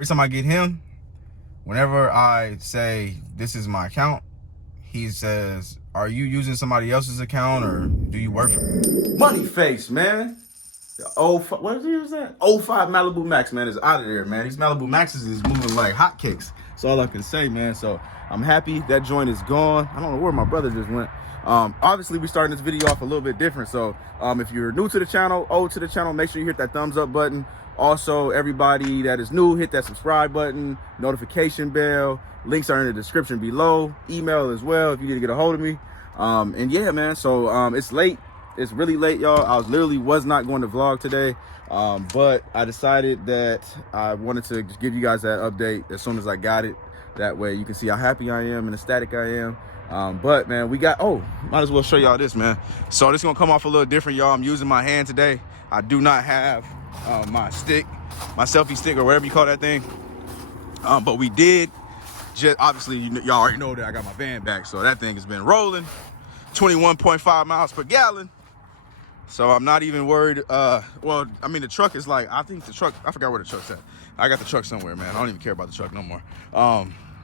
Every time I get him, whenever I say this is my account, he says, are you using somebody else's account or do you work for Money Face, man? What is that? 05 Malibu Max, man, is out of there, man. These Malibu Maxes is moving like hotcakes. That's all I can say, man. So I'm happy that joint is gone. I don't know where my brother just went. Obviously, we starting this video off a little bit different. So if you're new to the channel, old to the channel, make sure you hit that thumbs up button. Also, everybody that is new, hit that subscribe button, notification bell. Links are in the description below. Email as well if you need to get a hold of me. And yeah, man, so it's late. It's really late, y'all. I literally was not going to vlog today, but I decided that I wanted to just give you guys that update as soon as I got it. That way you can see how happy I am and ecstatic I am. But man, we got, might as well show y'all this, man. So this is gonna come off a little different, y'all. I'm using my hand today. I do not have my stick, my selfie stick or whatever you call that thing. But we did just, obviously, y'all already know that I got my van back. So that thing has been rolling 21.5 miles per gallon. So I'm not even worried. Well, I mean, the truck is like, I think the truck, I forgot where the truck's at. I got the truck somewhere, man. I don't even care about the truck no more.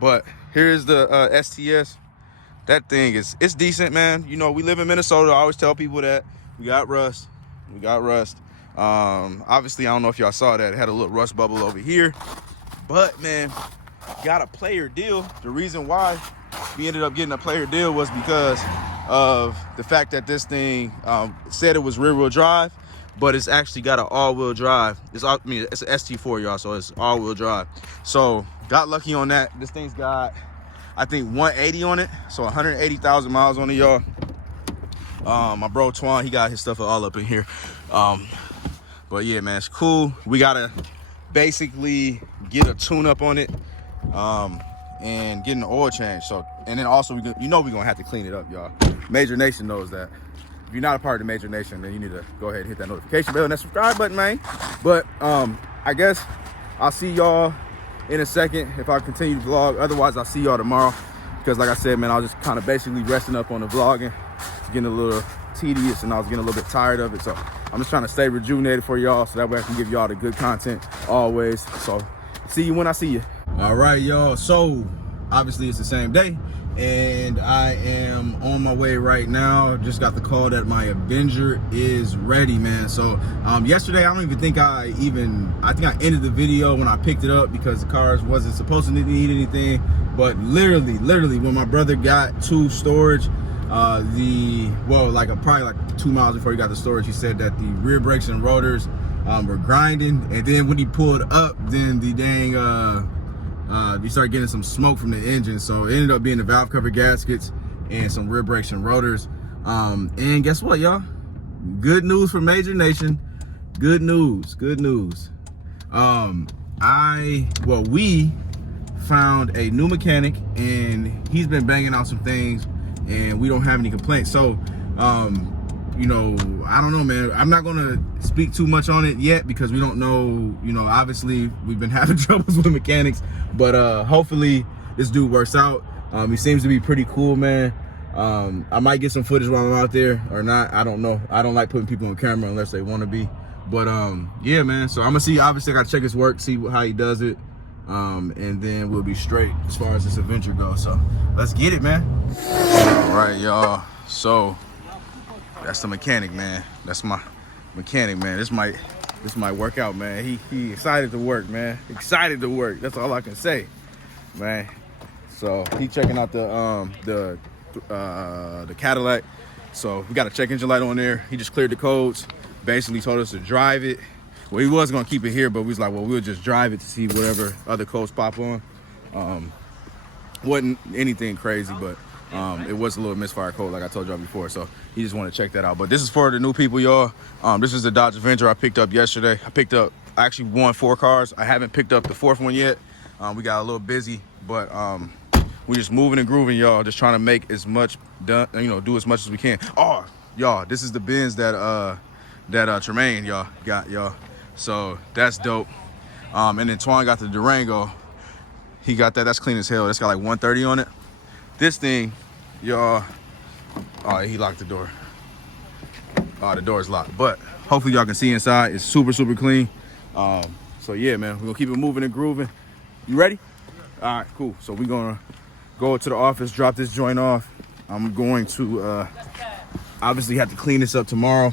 But here's the STS. That thing it's decent, man. You know, we live in Minnesota. I always tell people that we got rust. We got rust. Obviously, I don't know if y'all saw that. It had a little rust bubble over here. But, man, got a player deal. The reason why we ended up getting a player deal was because of the fact that this thing said it was rear-wheel drive, but it's actually got an all-wheel drive. It's an ST4, y'all, so it's all-wheel drive. So got lucky on that. This thing's got, I think, 180 on it, so 180,000 miles on it, y'all. My bro Twan, he got his stuff all up in here. But yeah, man, it's cool. We gotta basically get a tune-up on it. And getting the oil change. So, and then also, we're gonna have to clean it up, y'all. Major Nation knows that. If you're not a part of the Major Nation, then you need to go ahead and hit that notification bell and that subscribe button, man. But I guess I'll see y'all in a second if I continue to vlog. Otherwise, I'll see y'all tomorrow, because like I said, man, I was just kind of basically resting up on the vlogging. It's getting a little tedious and I was getting a little bit tired of it. So I'm just trying to stay rejuvenated for y'all, so that way I can give y'all the good content always. So see you when I see you. All right, y'all, so obviously it's the same day and I am on my way right now. Just got the call that my Avenger is ready, man. So yesterday, I don't even think I think I ended the video when I picked it up, because the cars wasn't supposed to need anything. But literally when my brother got to storage, probably like 2 miles before he got to storage, he said that the rear brakes and rotors were grinding, and then when he pulled up, then the dang you start getting some smoke from the engine. So it ended up being the valve cover gaskets and some rear brakes and rotors. And guess what, y'all? Good news for Major Nation. Good news. We found a new mechanic and he's been banging out some things and we don't have any complaints. So you know, I don't know, man. I'm not gonna speak too much on it yet because we don't know. You know, obviously we've been having troubles with mechanics, but hopefully this dude works out. He seems to be pretty cool, man. I might get some footage while I'm out there or not. I don't know. I don't like putting people on camera unless they want to be. But yeah, man. So I'm gonna see. Obviously, I gotta check his work, see how he does it, and then we'll be straight as far as this adventure goes. So let's get it, man. All right, y'all. So that's the mechanic, man. That's my mechanic, man. This might work out, man. He excited to work, man. Excited to work. That's all I can say, man. So he checking out the Cadillac. So we got a check engine light on there. He just cleared the codes. Basically told us to drive it. Well, he was gonna keep it here, but we was like, well, we'll just drive it to see whatever other codes pop on. Wasn't anything crazy, but it was a little misfire code, like I told y'all before. So he just wanted to check that out. But this is for the new people, y'all. This is the Dodge Avenger I picked up yesterday. I actually won 4 cars. I haven't picked up the 4th one yet. We got a little busy, but we just moving and grooving, y'all. Just trying to make as much done, do as much as we can. Oh, y'all, this is the Benz that Tremaine y'all got, y'all. So that's dope. And then Twan got the Durango. He got that. That's clean as hell. That's got like 130 on it. This thing, y'all. Oh, he locked the door. Oh, the door is locked. But hopefully y'all can see inside. It's super, super clean. So yeah, man, we're gonna keep it moving and grooving. You ready? All right, cool. So we're gonna go to the office, drop this joint off. I'm going to obviously have to clean this up tomorrow,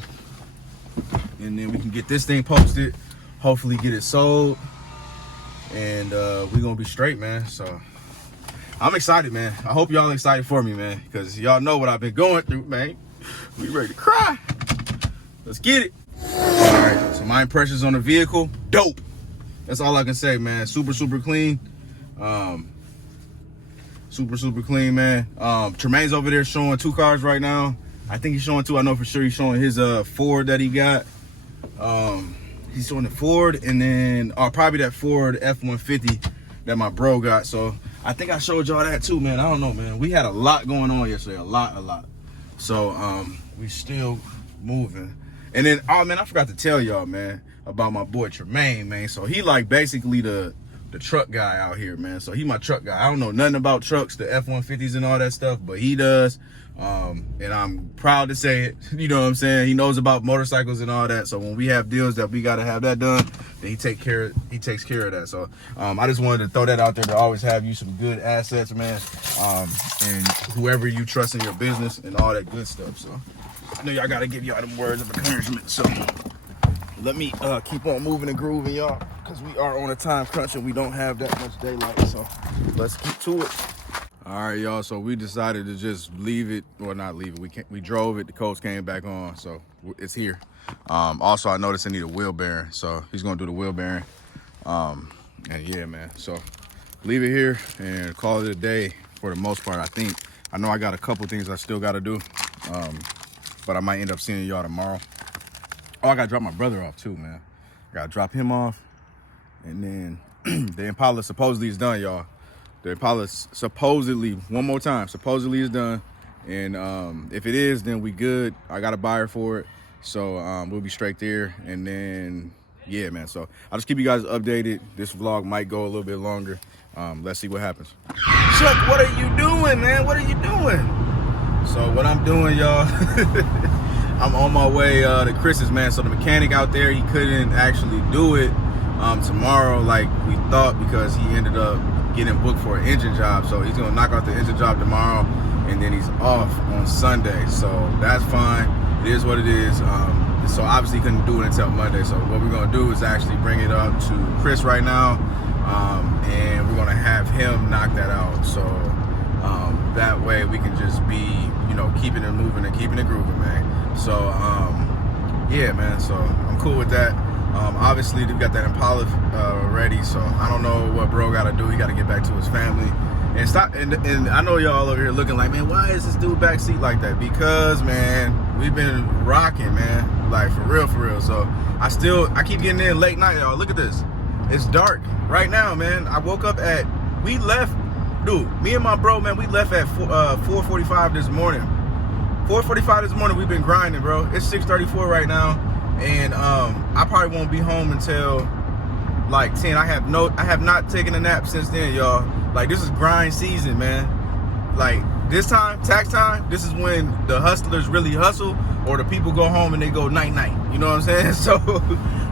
and then we can get this thing posted, hopefully get it sold, and we're gonna be straight, man. So I'm excited, man. I hope y'all excited for me, man, because y'all know what I've been going through, man. We ready to cry. Let's get it. All right, so my impressions on the vehicle, dope. That's all I can say, man. Super clean. Super clean, man. Tremaine's over there showing 2 cars right now. I think he's showing 2. I know for sure he's showing his Ford that he got. He's showing the Ford, and then probably that Ford F-150 that my bro got. So I think I showed y'all that too, man. I don't know, man. We had a lot going on yesterday, a lot. So we still moving. And then, oh man, I forgot to tell y'all, man, about my boy Tremaine, man. So he like basically the truck guy out here, man. So he my truck guy. I don't know nothing about trucks, the F-150s and all that stuff, but he does. And I'm proud to say it. You know what I'm saying? He knows about motorcycles and all that. So when we have deals that we gotta have that done, then he takes care of that. So I just wanted to throw that out there to always have you some good assets, man. And whoever you trust in your business and all that good stuff. So I know y'all gotta give y'all them words of encouragement. So let me keep on moving and grooving, y'all, because we are on a time crunch and we don't have that much daylight. So let's get to it. All right, y'all. So we decided to just leave it, or not leave it. We drove it. The coast came back on, so it's here. Also, I noticed I need a wheel bearing, so he's gonna do the wheel bearing. And yeah, man. So leave it here and call it a day for the most part. I know I got a couple things I still got to do, but I might end up seeing y'all tomorrow. Oh, I gotta drop my brother off too, man. Gotta drop him off, and then the Impala supposedly is done, y'all. The Impala supposedly, one more time, supposedly is done. And if it is, then we good. I got a buyer for it. So we'll be straight there. And then, yeah, man. So I'll just keep you guys updated. This vlog might go a little bit longer. Let's see what happens. Chuck, what are you doing, man? What are you doing? So what I'm doing, y'all, I'm on my way to Chris's, man. So the mechanic out there, he couldn't actually do it tomorrow like we thought, because he ended up getting booked for an engine job. So he's gonna knock out the engine job tomorrow, and then he's off on Sunday. So that's fine. It is what it is. So obviously he couldn't do it until Monday. So what we're gonna do is actually bring it up to Chris right now, and we're gonna have him knock that out. So that way we can just be, you know, keeping it moving and keeping it grooving, man. So yeah, man. So I'm cool with that. Obviously they've got that Impala ready, so I don't know what bro gotta do. He gotta get back to his family and stop. And I know y'all over here looking like, man, why is this dude backseat like that? Because, man, we've been rocking, man, like for real. So I keep getting in late night, y'all. Look at this. It's dark right now, man. I woke up we left, dude, me and my bro, man, we left at 4:45 this morning. 4:45 this morning, we've been grinding, bro. It's 6:34 right now. And I probably won't be home until like 10. I have not taken a nap since then, y'all. Like, this is grind season, man. Like, this time, tax time, this is when the hustlers really hustle, or the people go home and they go night. You know what I'm saying? So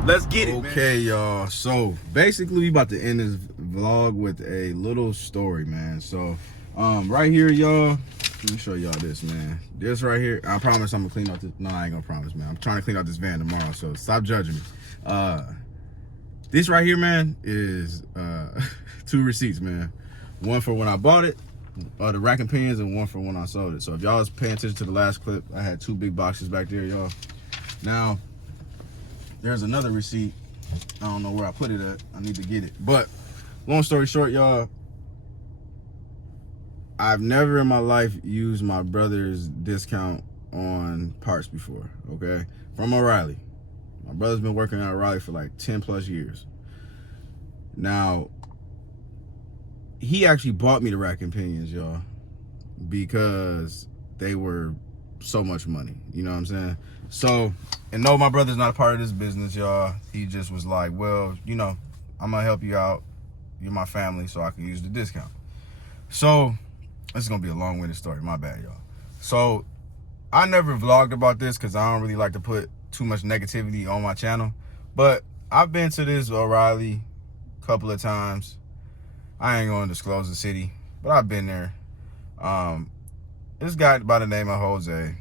let's get it, okay, y'all. So basically we about to end this vlog with a little story, man. So right here, y'all, let me show y'all this, man. This right here, I promise I'm gonna clean out this. No, I ain't gonna promise, man. I'm trying to clean out this van tomorrow, so stop judging me. This right here, man, is 2 receipts, man. One for when I bought it, the rack and pins, and one for when I sold it. So if y'all was paying attention to the last clip, I had 2 big boxes back there, y'all. Now, there's another receipt. I don't know where I put it at. I need to get it. But long story short, y'all, I've never in my life used my brother's discount on parts before, okay? From O'Reilly. My brother's been working at O'Reilly for like 10 plus years. Now, he actually bought me the rack and pinions, y'all, because they were so much money, you know what I'm saying? So, and no, my brother's not a part of this business, y'all. He just was like, well, you know, I'm gonna help you out. You're my family, so I can use the discount. So, this is gonna be a long-winded story, my bad, y'all. So, I never vlogged about this because I don't really like to put too much negativity on my channel. But I've been to this O'Reilly a couple of times. I ain't going to disclose the city, but I've been there. This guy by the name of Jose,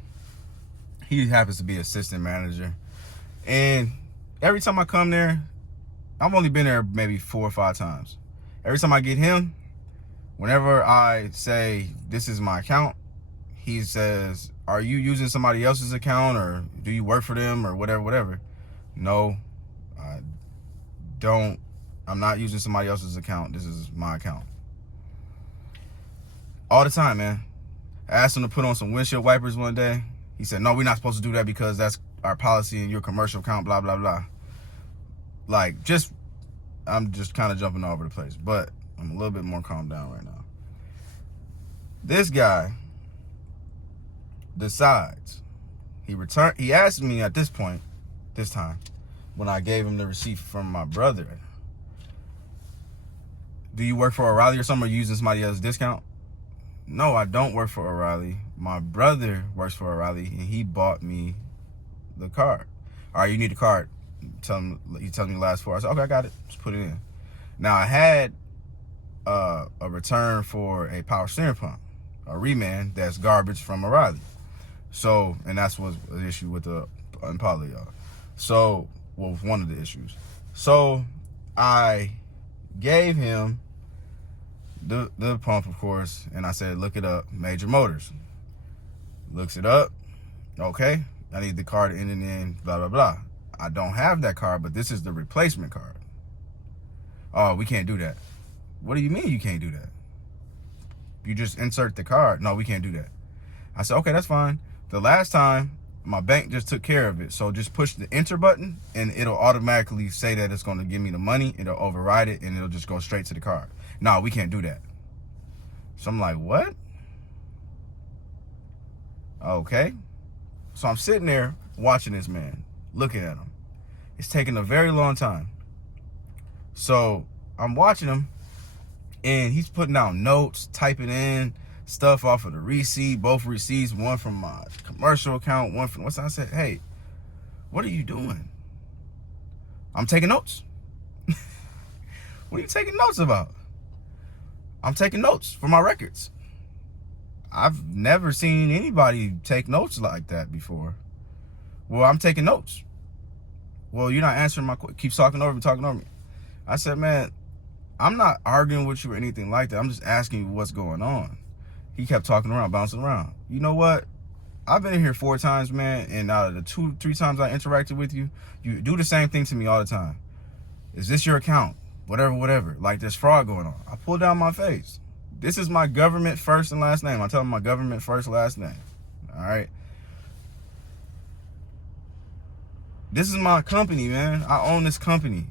he happens to be assistant manager. And every time I come there, I've only been there maybe 4 or 5 times. Every time I get him, whenever I say, this is my account, he says, are you using somebody else's account, or do you work for them, or whatever. No, I don't. I'm not using somebody else's account. This is my account. All the time, man. I asked him to put on some windshield wipers one day. He said, no, we're not supposed to do that because that's our policy in your commercial account, blah, blah, blah. Like, I'm just kind of jumping all over the place, but I'm a little bit more calmed down right now. This guy decides, he asked me at this time, when I gave him the receipt from my brother, do you work for O'Reilly or something, or using somebody else's discount? No, I don't work for O'Reilly. My brother works for O'Reilly, and he bought me the card. All right, you need a card. You tell me the last 4. I said, okay, I got it. Just put it in. Now, I had a return for a power steering pump, a reman that's garbage from O'Reilly. So, and that's was the issue with the Impala, y'all. So, well, one of the issues. So, I gave him the pump, of course, and I said, look it up, Major Motors. Looks it up. Okay, I need the card in and in, blah, blah, blah. I don't have that card, but this is the replacement card. Oh, we can't do that. What do you mean you can't do that? You just insert the card. No, we can't do that. I said, okay, that's fine. The last time, my bank just took care of it. So just push the enter button, and it'll automatically say that it's going to give me the money. It'll override it, and it'll just go straight to the card. No, we can't do that. So I'm like, what? Okay. So I'm sitting there watching this man, looking at him. It's taking a very long time. So I'm watching him, and he's putting down notes, typing in stuff off of the receipt, both receipts, one from my commercial account, one from what's I said, hey, what are you doing? I'm taking notes. What are you taking notes about? I'm taking notes for my records. I've never seen anybody take notes like that before. Well, I'm taking notes. Well, you're not answering my question. Keeps talking over me. I said, man, I'm not arguing with you or anything like that. I'm just asking you what's going on. He kept talking around, bouncing around. You know what? I've been in here 4 times, man, and out of the 2-3 times I interacted with you, you do the same thing to me all the time. Is this your account? Whatever. Like there's fraud going on. I pulled down my face. This is my government first and last name. I tell him my government first, last name. All right. This is my company, man. I own this company.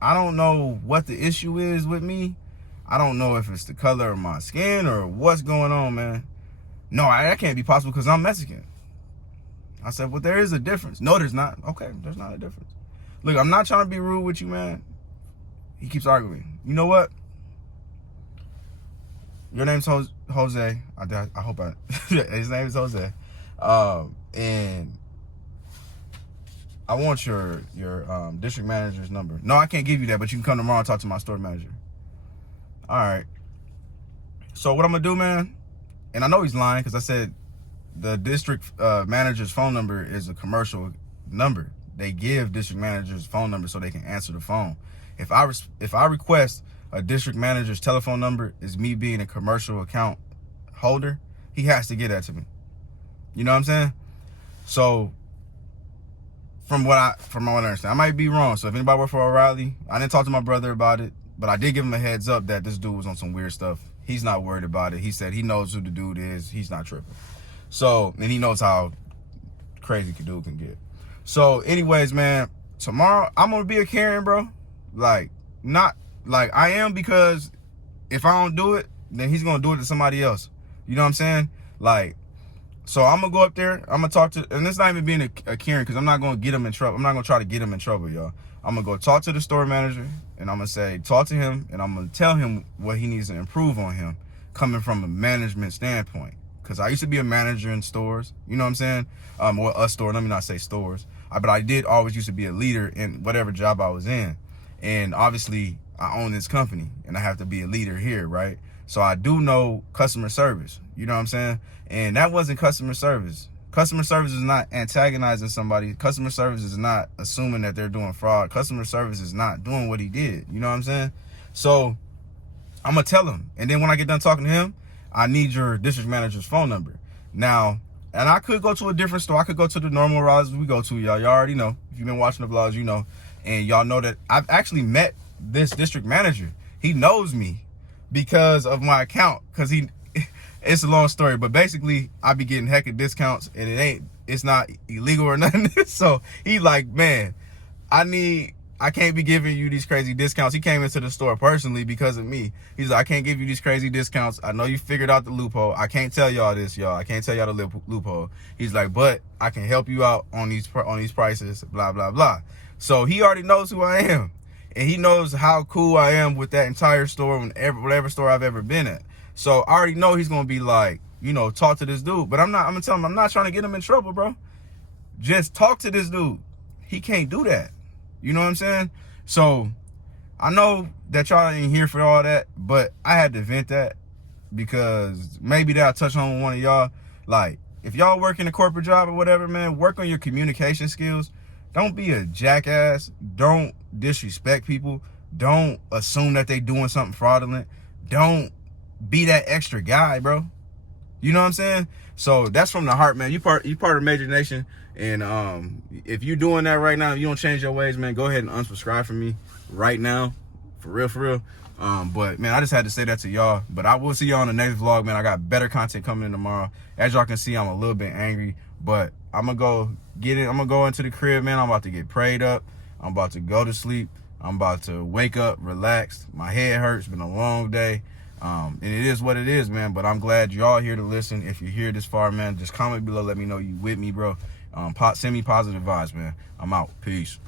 I don't know what the issue is with me. I don't know if it's the color of my skin or what's going on, man. No, that can't be possible because I'm Mexican. I said, well, there is a difference. No, there's not. Okay, there's not a difference. Look, I'm not trying to be rude with you, man. He keeps arguing. You know what? Your name's Jose. I hope his name is Jose. And I want your district manager's number. No, I can't give you that, but you can come tomorrow and talk to my store manager. All right. So what I'm going to do, man, and I know he's lying because I said the district manager's phone number is a commercial number. They give district managers phone number so they can answer the phone. If I request a district manager's telephone number is me being a commercial account holder, he has to get that to me. You know what I'm saying? So from what I understand, I might be wrong. So if anybody work for O'Reilly, I didn't talk to my brother about it, but I did give him a heads up that this dude was on some weird stuff. He's not worried about it. He said he knows who the dude is. He's not tripping. So, and he knows how crazy the dude can get. So anyways, man, tomorrow I'm going to be a Karen, bro. Like, not like I am, because if I don't do it, then he's going to do it to somebody else. You know what I'm saying? Like, so I'm going to go up there. I'm going to talk to, and it's not even being a Karen because I'm not going to get him in trouble. I'm not going to try to get him in trouble, y'all. I'm going to go talk to the store manager, and I'm going to say, talk to him, and I'm going to tell him what he needs to improve on him coming from a management standpoint. Because I used to be a manager in stores, you know what I'm saying? Well, a store, let me not say stores. But I did always used to be a leader in whatever job I was in. And obviously, I own this company and I have to be a leader here, right? So I do know customer service, you know what I'm saying? And that wasn't customer service. Customer service is not antagonizing somebody. Customer service is not assuming that they're doing fraud. Customer service is not doing what he did, you know what I'm saying? So I'm gonna tell him. And then when I get done talking to him, I need your district manager's phone number. Now, and I could go to a different store. I could go to the normal routes we go to, y'all. Y'all already know. If you've been watching the vlogs, you know. And y'all know that I've actually met this district manager. He knows me because of my account. Because it's a long story, but basically I be getting heck of discounts and it's not illegal or nothing. So he like, man, I can't be giving you these crazy discounts. He came into the store personally because of me. He's like, I can't give you these crazy discounts. I know you figured out the loophole. I can't tell y'all this, y'all. I can't tell y'all the loophole. He's like, but I can help you out on these prices, blah, blah, blah. So he already knows who I am. And he knows how cool I am with that entire store, whatever store I've ever been at. So I already know he's going to be like, you know, talk to this dude. But I'm going to tell him, I'm not trying to get him in trouble, bro. Just talk to this dude. He can't do that. You know what I'm saying? So I know that y'all ain't here for all that, but I had to vent that because maybe that'll touch on one of y'all. Like, if y'all work in a corporate job or whatever, man, work on your communication skills. Don't be a jackass. Don't disrespect people. Don't assume that they doing something fraudulent. Don't be that extra guy, bro. You know what I'm saying? So that's from the heart, man. You part of Major Nation. And if you're doing that right now, if you don't change your ways, man, go ahead and unsubscribe from me right now. For real. But, man, I just had to say that to y'all. But I will see y'all on the next vlog, man. I got better content coming in tomorrow. As y'all can see, I'm a little bit angry. But I'm going to go get it. I'm going to go into the crib, man. I'm about to get prayed up. I'm about to go to sleep. I'm about to wake up, relaxed. My head hurts. It's been a long day. And it is what it is, man. But I'm glad y'all here to listen. If you're here this far, man, just comment below. Let me know you with me, bro. Send me positive vibes, man. I'm out. Peace.